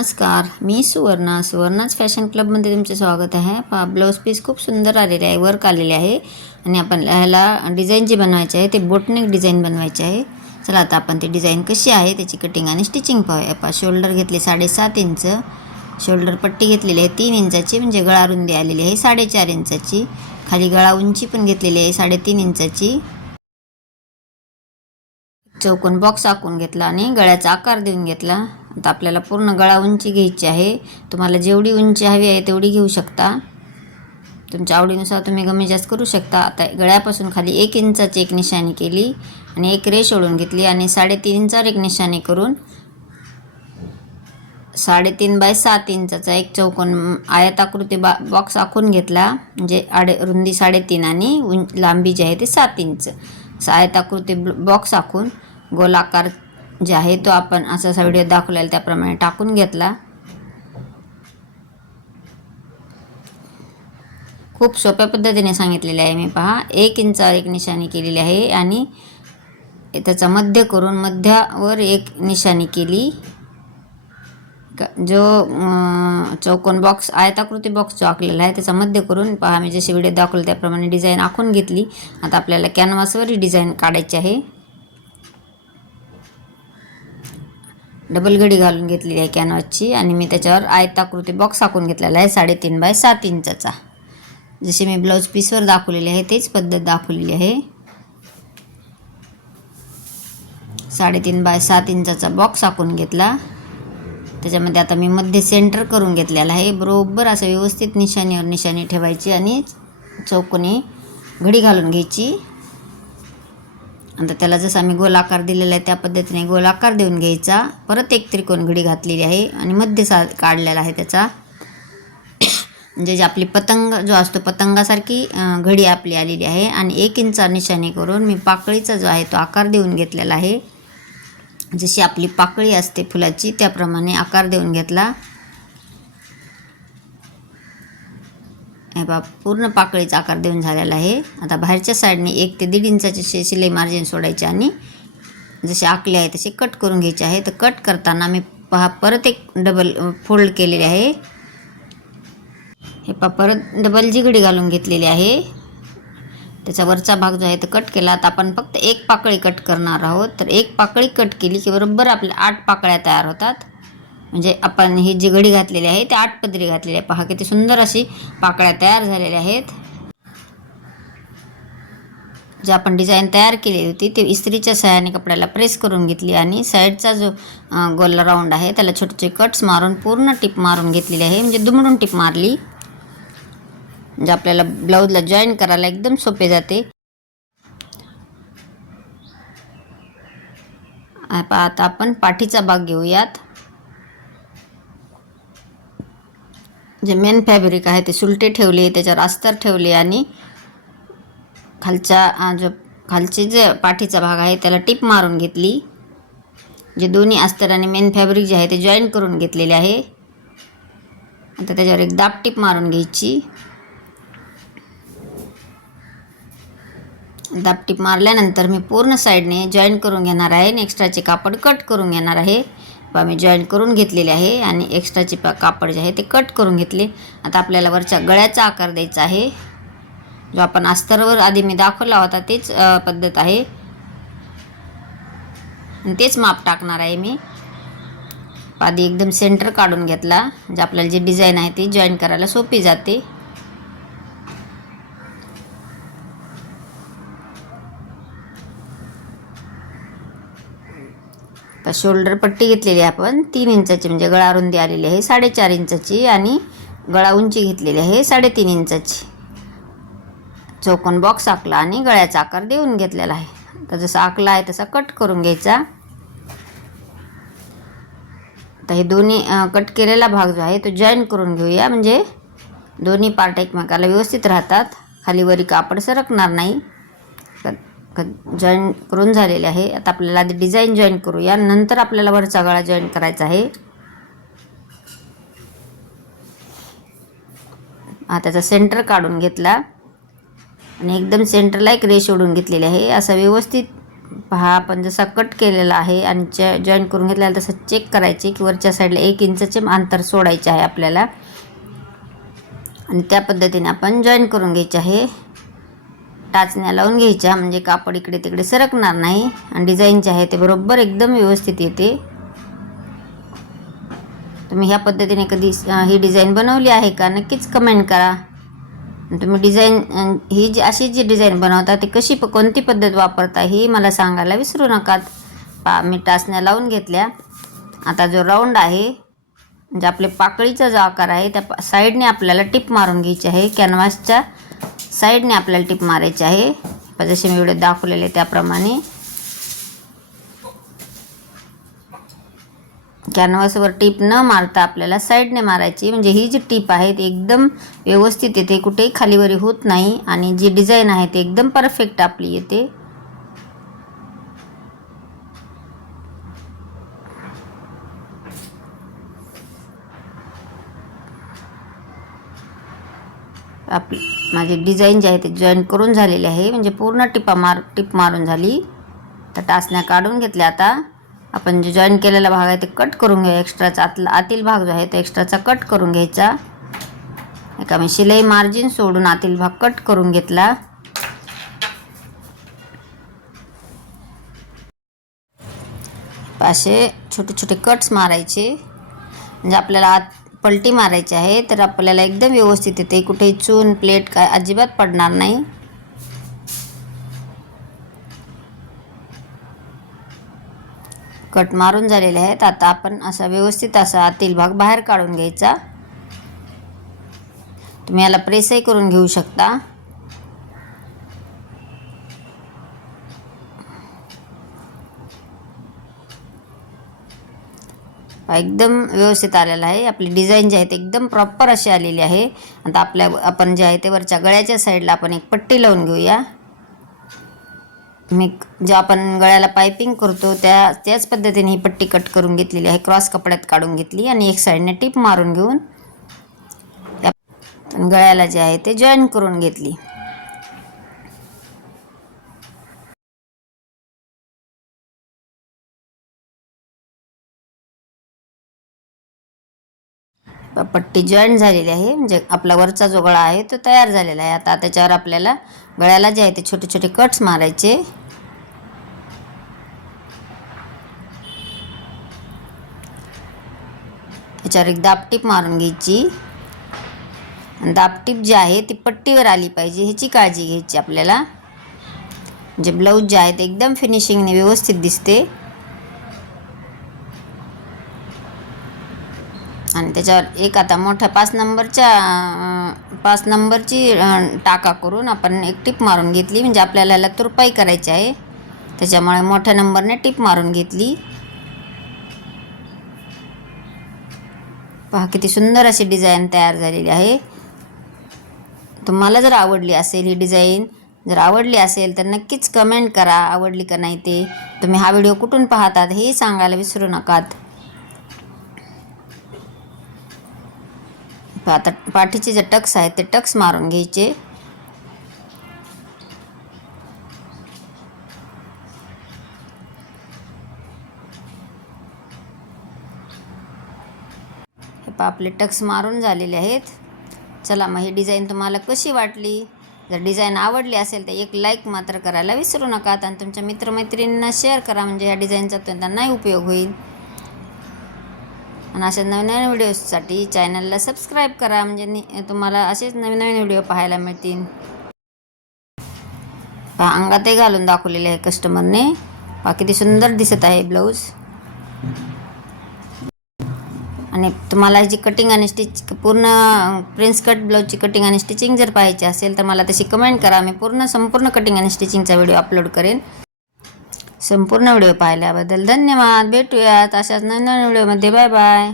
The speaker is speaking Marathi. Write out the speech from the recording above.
नमस्कार, मी सुवर्णाच फॅशन क्लबमध्ये तुमचे स्वागत आहे. ब्लाऊज पीस खूप सुंदर आलेले आहे, वर्क आलेले आहे आणि आपण ह्याला डिझाईन जी बनवायची आहे ते बोटनेक डिझाईन बनवायची आहे. चला आता आपण ती डिझाईन कशी आहे त्याची कटिंग आणि स्टिचिंग पाहूया. शोल्डर घेतले 7.5 इंच, शोल्डर पट्टी घेतलेली आहे 3 इंचाची, म्हणजे गळा रुंदी आलेली आहे 4.5 इंचाची. खाली गळा उंची पण घेतलेली आहे 3.5 इंचाची. चौकोन बॉक्स आखून घेतला आणि गळ्याचा आकार देऊन घेतला. आता आपल्याला पूर्ण गळा उंची घ्यायची आहे. तुम्हाला जेवढी उंची हवी आहे तेवढी घेऊ शकता, तुमच्या आवडीनुसार तुम्ही कमी जास्त करू शकता. आता गळ्यापासून खाली 1 इंचाची एक निशाणी केली आणि एक रेष ओढून घेतली आणि 3.5 इंचावर एक निशाणी करून 3.5 बाय 7 इंचाचा एक चौकोन आयताकृती बॉक्स आखून घेतला. म्हणजे रुंदी 3.5 आणि लांबी जी आहे ते 7 इंच. आयताकृती बॉक्स आखून गोलाकार जे आहे तो आपण असा व्हिडिओ दाखवलेला त्याप्रमाणे टाकून घेतला. खूप सोप्या पद्धतीने सांगितलेले आहे मी. पहा, 1 इंचावर एक निशाणी केलेली आहे आणि त्याचा मध्य करून मध्यावर एक निशाणी केली. जो चौकोन बॉक्स आयताकृती बॉक्स जो आखलेला आहे त्याचा मध्य करून पहा मी जशी व्हिडिओ दाखवले त्याप्रमाणे डिझाईन आखून घेतली. आता आपल्याला कॅनव्हासवर ही डिझाईन काढायची आहे. डबल घडी घालून घेतलेली आहे कॅनव्हासची आणि मी त्याच्यावर आयताकृती बॉक्स आखून घेतलेला आहे 3.5 बाय 7 इंचाचा. जसे मी ब्लाऊज पीसवर दाखवलेली आहे तेच पद्धत दाखवलेली आहे. 3.5 बाय 7 इंचाचा बॉक्स आखून घेतला. त्याच्यामध्ये आता मी मध्य सेंटर करून घेतलेला आहे. बरोबर असं व्यवस्थित निशाणीवर निशाणी ठेवायची आणि चौकोनी घडी घालून घ्यायची. आता त्याला जसं आम्ही गोलाकार दिलेला आहे त्या पद्धतीने गोलाकार देऊन घ्यायचा. परत एक त्रिकोण घडी घातलेली आहे आणि मध्य काढलेला आहे त्याचा. म्हणजे जे आपली पतंग जो असतो पतंगासारखी घडी आपली आलेली आहे आणि 1 इंचा निशाणी करून मी पाकळीचा जो आहे तो आकार देऊन घेतलेला आहे. जशी आपली पाकळी असते फुलाची त्याप्रमाणे आकार देऊन घेतला. हे बा, पूर्ण पाकळीचा आकार देऊन झालेला आहे. आता बाहेरच्या साईडने 1 ते 1.5 इंचाची शिलाई मार्जिन सोडायची आणि जसे आखले आहे तसे कट करून घ्यायचे आहे. तर कट करताना मी पहा परत एक डबल फोल्ड केलेले आहे. हे पहा परत डबल जी घडी घालून घेतलेली आहे. त्याचा वरचा भाग जो आहे तो कट केला. आता आपण फक्त एक पाकळी कट करणार आहोत. तर एक पाकळी कट केली की बरोबर आपल्या 8 पाकळ्या तयार होतात. म्हणजे आपण ही जी घडी घातलेली आहे ते 8 पदरी घातलेली आहे. पहा किती सुंदर अशी पाकळ्या तयार झालेल्या आहेत. जी आपण डिझाईन तयार केली होती ती इस्त्रीच्या सहाय्याने कपड्याला प्रेस करून घेतली आणि साईडचा जो गोल राऊंड आहे त्याला छोटे छोटे कट्स मारून पूर्ण टिप मारून घेतलेली आहे. म्हणजे दुमडून टिप मारली म्हणजे आपल्याला ब्लाऊजला जॉईन करायला एकदम सोपे जाते. आता आपण पाठीचा भाग घेऊयात. जे मेन फॅब्रिक आहे ते सुलटे ठेवले, त्याच्यावर अस्तर ठेवले आणि खालचे जे पाठीचा भाग आहे त्याला टिप मारून घेतली. जे दोन्ही अस्तर आणि मेन फॅब्रिक जे आहे ते जॉईन करून घेतलेले आहे. आता त्याच्यावर एक दाब टिप मारून घ्यायची. दाब टिप मारल्यानंतर मी पूर्ण साईडने जॉईन करून घेणार आहे आणि एक्स्ट्राचे कापड कट करून घेणार आहे. मी जॉईन करून घेतलेले आहे आणि एक्स्ट्राचे कापड जे आहे ते कट करून घेतले. आता आपल्याला वरच्या गळ्याचा आकार द्यायचा आहे. जो आपण अस्तरवर आधी मी दाखवला होता तेच पद्धत आहे आणि तेच माप टाकणार आहे मी. आधी एकदम सेंटर काढून घेतला म्हणजे आपल्याला जी डिझाईन आहे ती जॉईन करायला सोपी जाते. तर शोल्डर पट्टी घेतलेली आपण 3 इंचाची, म्हणजे गळा रुंदी आलेली आहे 4.5 इंचाची आणि गळा उंची घेतलेली आहे 3.5 इंचाची. चौकोन बॉक्स आखला आणि गळ्याचा आकार देऊन घेतलेला आहे. तर जसा आखला आहे तसा कट करून घ्यायचा. तर हे दोन्ही कट केलेला भाग जो आहे तो जॉईन करून घेऊया, म्हणजे दोन्ही पार्ट एकमेकाला व्यवस्थित राहतात, खाली वरी कापड सरकणार नाही. जॉईन करून झालेले आहे. आता आपल्याला आधी डिझाईन जॉईन करूया, नंतर आपल्याला वरचा गळा जॉईन करायचा आहे. त्याचा सेंटर काढून घेतला आणि एकदम सेंटरला एक रेष ओढून घेतलेली आहे. असं व्यवस्थित पहा आपण जसा कट केलेला आहे आणि जॉईन करून घेतलेला तसं चेक करायचे की वरच्या साईडला 1 इंचचे अंतर सोडायचे आहे आपल्याला आणि त्या पद्धतीने आपण जॉईन करून घ्यायचे आहे. टाचण्या लावून घ्यायच्या म्हणजे कापड इकडे तिकडे सरकणार नाही आणि डिझाईन जे आहे ते बरोबर एकदम व्यवस्थित येते. तुम्ही ह्या पद्धतीने कधी ही डिझाईन बनवली आहे का नक्कीच कमेंट करा. तुम्ही डिझाईन ही जी अशी जी डिझाईन बनवता ती कोणती पद्धत वापरता ही मला सांगायला विसरू नका. मी टाचण्या लावून घेतल्या. आता जो राऊंड आहे म्हणजे आपले पाकळीचा जो आकार आहे त्या साईडने आपल्याला टिप मारून घ्यायची आहे. कॅनव्हासच्या साईडने आपल्याला टिप मारायची आहे. जसे मी व्हिडिओ दाखवलेले त्याप्रमाणे कॅनव्हासवर टिप न मारता आपल्याला साईडने मारायची म्हणजे ही जी टिप आहे ती एकदम व्यवस्थित येते, कुठेही खालीवरी होत नाही आणि जी डिझाईन आहे ती एकदम परफेक्ट आपली येते. माझी डिझाईन जी आहे ती जॉईन करून झालेली आहे म्हणजे पूर्ण टिप मारून झाली. तर टाचण्या काढून घेतल्या. आता आपण जे जॉईन केलेला भाग आहे ते कट करून घ्या. एक्स्ट्राचा आतील भाग जो आहे तो एक्स्ट्राचा कट करून घ्यायचा. एका मी शिलाई मार्जिन सोडून आतील भाग कट करून घेतला. असे छोटे छोटे कट्स मारायचे म्हणजे आपल्याला पलटी मारायची आहे तर आपल्याला एकदम व्यवस्थित येते. कुठेही चून प्लेट काय अजिबात पडणार नाही. कट मारून झालेले आहेत. आता आपण असा व्यवस्थित असा आतील भाग बाहेर काढून घ्यायचा. तुम्ही याला प्रेसही करून घेऊ शकता. एकदम व्यवस्थित आलेला आहे. आपली डिझाईन जी आहे ते एकदम प्रॉपर अशी आलेली आहे. आता आपण जे आहे ते वरच्या गळ्याच्या साईडला आपण एक पट्टी लावून घेऊया. मी जे आपण गळ्याला पायपिंग करतो त्याच पद्धतीने ही पट्टी कट करून घेतलेली आहे. क्रॉस कपड्यात काढून घेतली आणि एक साईडने टिप मारून घेऊन गळ्याला जे आहे ते जॉईन करून घेतली. पट्टी जॉईन झालेली आहे म्हणजे आपला वरचा जो गळा आहे तो तयार झालेला आहे. आता त्याच्यावर आपल्याला गळ्याला जे आहे ते छोटे छोटे कट्स मारायचे. याच्यावर एक दाबटीप मारून घ्यायची. दाबटीप जी आहे ती पट्टीवर आली पाहिजे ह्याची काळजी घ्यायची आपल्याला. म्हणजे ब्लाऊज जे आहे ते एकदम फिनिशिंगने व्यवस्थित दिसते. आणि त्याच्यावर एक आता मोठ्या 5 नंबरची टाका करून आपण एक टिप मारून घेतली म्हणजे आपल्याला याला तुरपाई करायची आहे. त्याच्यामुळे मोठ्या नंबरने टिप मारून घेतली. पहा किती सुंदर अशी डिझाईन तयार झालेली आहे. तुम्हाला जर आवडली असेल ही डिझाईन जर आवडली असेल तर नक्कीच कमेंट करा आवडली का नाही ते. तुम्ही हा व्हिडिओ कुठून पाहतात हे सांगायला विसरू नका. आता पाठीचे जे टक्स आहेत ते टक्स मारून घ्यायचे. आपले टक्स मारून झालेले आहेत. चला मग ही डिझाईन तुम्हाला कशी वाटली. जर डिझाईन आवडली असेल तर एक लाईक मात्र करायला विसरू नका आणि तुमच्या मित्रमैत्रिणींना शेअर करा म्हणजे या डिझाईनचा त्यांनाही उपयोग होईल. आणि अशा नवीन नवीन व्हिडिओजसाठी चॅनलला सबस्क्राईब करा म्हणजे तुम्हाला असेच नवीन नवीन व्हिडिओ पाहायला मिळतील. पहा अंगातही घालून दाखवलेले आहे कस्टमरने. पहा किती सुंदर दिसत आहे ब्लाऊज. आणि तुम्हाला जी कटिंग आणि पूर्ण प्रिन्स कट ब्लाऊजची कटिंग आणि स्टिचिंग जर पाहायची असेल तर मला तशी कमेंट करा. मी संपूर्ण कटिंग आणि स्टिचिंगचा व्हिडिओ अपलोड करेन. संपूर्ण व्हिडिओ पाहिल्याबद्दल धन्यवाद. भेटूयात अशाच नवीन नवीन व्हिडिओमध्ये. Bye bye.